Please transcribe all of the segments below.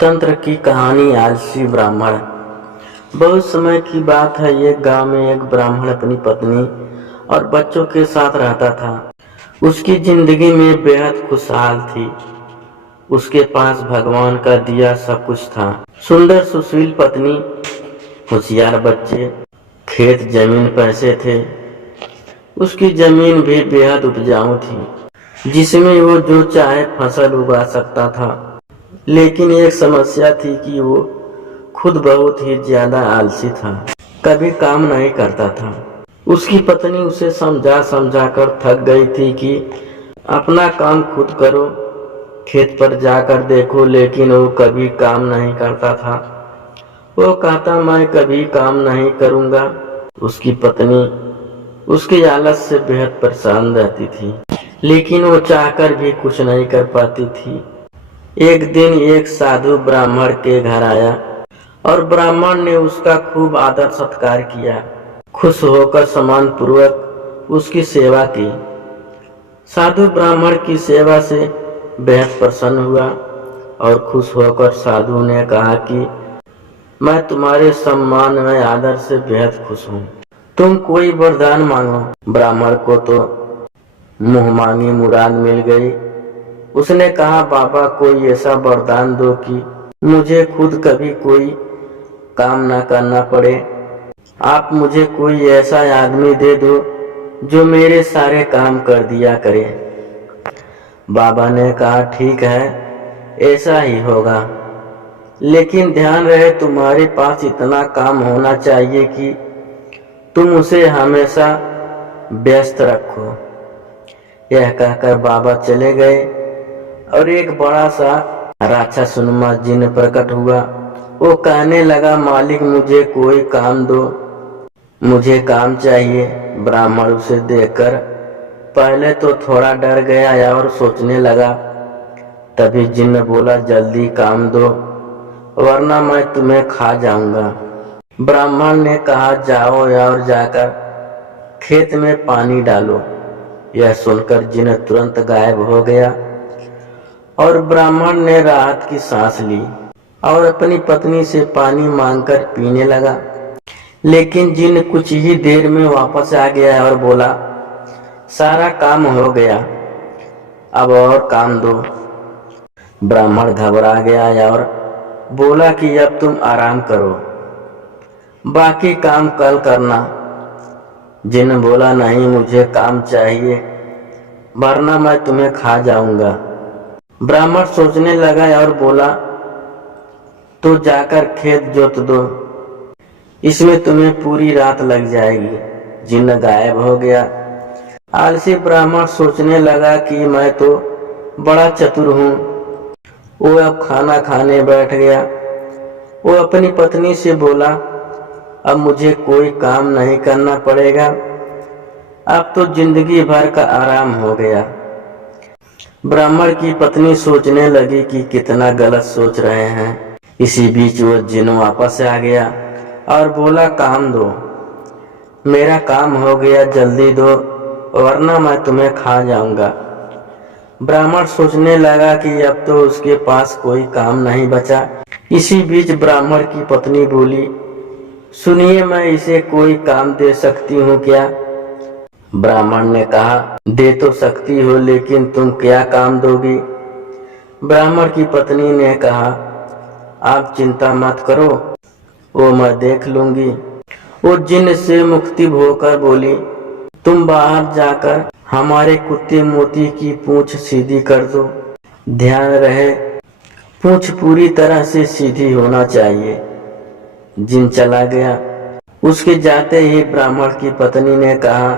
तंत्र की कहानी आलसी ब्राह्मण। बहुत समय की बात है, एक गांव में एक ब्राह्मण अपनी पत्नी और बच्चों के साथ रहता था। उसकी जिंदगी में बेहद खुशहाल थी। उसके पास भगवान का दिया सब कुछ था। सुंदर सुशील पत्नी, होशियार बच्चे, खेत जमीन पैसे थे। उसकी जमीन भी बेहद उपजाऊ थी, जिसमें वो जो चाहे फसल उगा सकता था। लेकिन एक समस्या थी कि वो खुद बहुत ही ज्यादा आलसी था, कभी काम नहीं करता था। उसकी पत्नी उसे समझा समझा कर थक गई थी कि अपना काम खुद करो, खेत पर जाकर देखो, लेकिन वो कभी काम नहीं करता था। वो कहता, मैं कभी काम नहीं करूंगा। उसकी पत्नी उसके आलस से बेहद परेशान रहती थी, लेकिन वो चाहकर भी कुछ नहीं कर पाती थी। एक दिन एक साधु ब्राह्मण के घर आया और ब्राह्मण ने उसका खूब आदर सत्कार किया। खुश होकर सम्मान पूर्वक उसकी सेवा की। साधु ब्राह्मण की सेवा से बेहद प्रसन्न हुआ और खुश होकर साधु ने कहा कि मैं तुम्हारे सम्मान में आदर से बेहद खुश हूँ। तुम कोई वरदान मांगो। ब्राह्मण को तो मुंह मांगी मुराद मिल गई। उसने कहा, बाबा कोई ऐसा वरदान दो कि मुझे खुद कभी कोई काम ना करना पड़े। आप मुझे कोई ऐसा आदमी दे दो जो मेरे सारे काम कर दिया करे। बाबा ने कहा, ठीक है, ऐसा ही होगा, लेकिन ध्यान रहे तुम्हारे पास इतना काम होना चाहिए कि तुम उसे हमेशा व्यस्त रखो। यह कहकर बाबा चले गए और एक बड़ा सा राक्षसनुमा जिन्न प्रकट हुआ। वो कहने लगा, मालिक मुझे कोई काम दो, मुझे काम चाहिए। ब्राह्मण उसे देखकर पहले तो थोड़ा डर गया और सोचने लगा। तभी जिन्न बोला, जल्दी काम दो वरना मैं तुम्हें खा जाऊंगा। ब्राह्मण ने कहा, जाओ और जाकर खेत में पानी डालो। यह सुनकर जिन्न तुरंत गायब हो गया और ब्राह्मण ने राहत की सांस ली और अपनी पत्नी से पानी मांगकर पीने लगा। लेकिन जिन्न कुछ ही देर में वापस आ गया और बोला, सारा काम हो गया, अब और काम दो। ब्राह्मण घबरा गया और बोला कि अब तुम आराम करो, बाकी काम कल करना। जिन्न बोला, नहीं, मुझे काम चाहिए वरना मैं तुम्हें खा जाऊंगा। ब्राह्मण सोचने लगा और बोला, तो जाकर खेत जोत दो, इसमें तुम्हें पूरी रात लग जाएगी। जिन्न गायब हो गया। आलसी ब्राह्मण सोचने लगा कि मैं तो बड़ा चतुर हूँ। वो अब खाना खाने बैठ गया। वो अपनी पत्नी से बोला, अब मुझे कोई काम नहीं करना पड़ेगा, अब तो जिंदगी भर का आराम हो गया। ब्राह्मण की पत्नी सोचने लगी कि कितना गलत सोच रहे हैं। इसी बीच वो जिन्न वापस आ गया और बोला, काम दो, मेरा काम हो गया, जल्दी दो वरना मैं तुम्हें खा जाऊंगा। ब्राह्मण सोचने लगा कि अब तो उसके पास कोई काम नहीं बचा। इसी बीच ब्राह्मण की पत्नी बोली, सुनिए, मैं इसे कोई काम दे सकती हूँ क्या? ब्राह्मण ने कहा, दे तो सकती हो, लेकिन तुम क्या काम दोगी? ब्राह्मण की पत्नी ने कहा, आप चिंता मत करो, वो मैं देख लूंगी। वो जिन्न से मुक्ति होकर बोली, तुम बाहर जाकर हमारे कुत्ते मोती की पूंछ सीधी कर दो। ध्यान रहे, पूंछ पूरी तरह से सीधी होना चाहिए। जिन्न चला गया। उसके जाते ही ब्राह्मण की पत्नी ने कहा,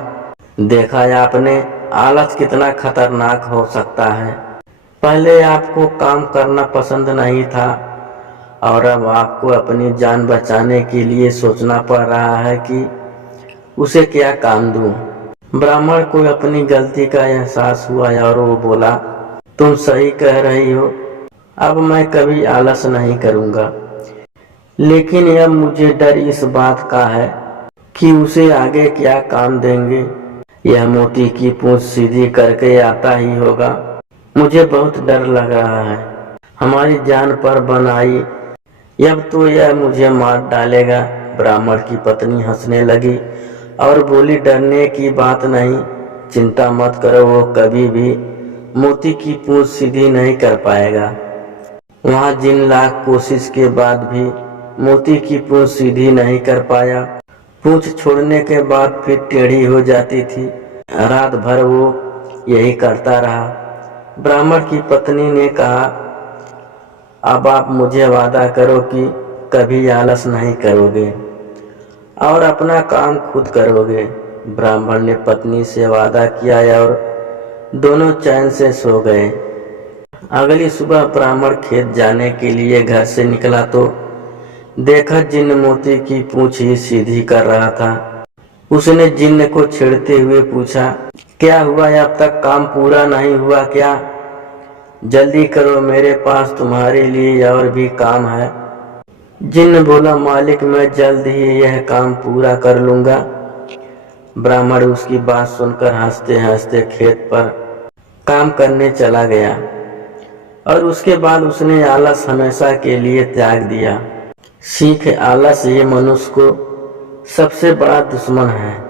देखा आपने, आलस कितना खतरनाक हो सकता है। पहले आपको काम करना पसंद नहीं था और अब आपको अपनी जान बचाने के लिए सोचना पड़ रहा है कि उसे क्या काम दूं। ब्राह्मण को अपनी गलती का एहसास हुआ और वो बोला, तुम सही कह रही हो, अब मैं कभी आलस नहीं करूंगा। लेकिन अब मुझे डर इस बात का है कि उसे आगे क्या काम देंगे। यह मोती की पूंछ सीधी करके आता ही होगा। मुझे बहुत डर लग रहा है। हमारी जान पर बनाई, अब तो यह मुझे मार डालेगा। ब्राह्मण की पत्नी हंसने लगी और बोली, डरने की बात नहीं, चिंता मत करो, वो कभी भी मोती की पूंछ सीधी नहीं कर पाएगा। वहां जिन लाख कोशिश के बाद भी मोती की पूंछ सीधी नहीं कर पाया। पूंछ छोड़ने के बाद फिर टेढ़ी हो जाती थी। रात भर वो यही करता रहा। ब्राह्मण की पत्नी ने कहा, अब आप मुझे वादा करो कि कभी आलस नहीं करोगे और अपना काम खुद करोगे। ब्राह्मण ने पत्नी से वादा किया और दोनों चैन से सो गए। अगली सुबह ब्राह्मण खेत जाने के लिए घर से निकला तो देखा जिन्न मोती की पूंछ ही सीधी कर रहा था। उसने जिन्न को छेड़ते हुए पूछा, क्या हुआ, अब तक काम पूरा नहीं हुआ क्या? जल्दी करो, मेरे पास तुम्हारे लिए और भी काम है। जिन्न बोला, मालिक मैं जल्द ही यह काम पूरा कर लूंगा। ब्राह्मण उसकी बात सुनकर हंसते हंसते खेत पर काम करने चला गया और उसके बाद उसने आलस हमेशा के लिए त्याग दिया। सीख, आलस ये मनुष्य को सबसे बड़ा दुश्मन है।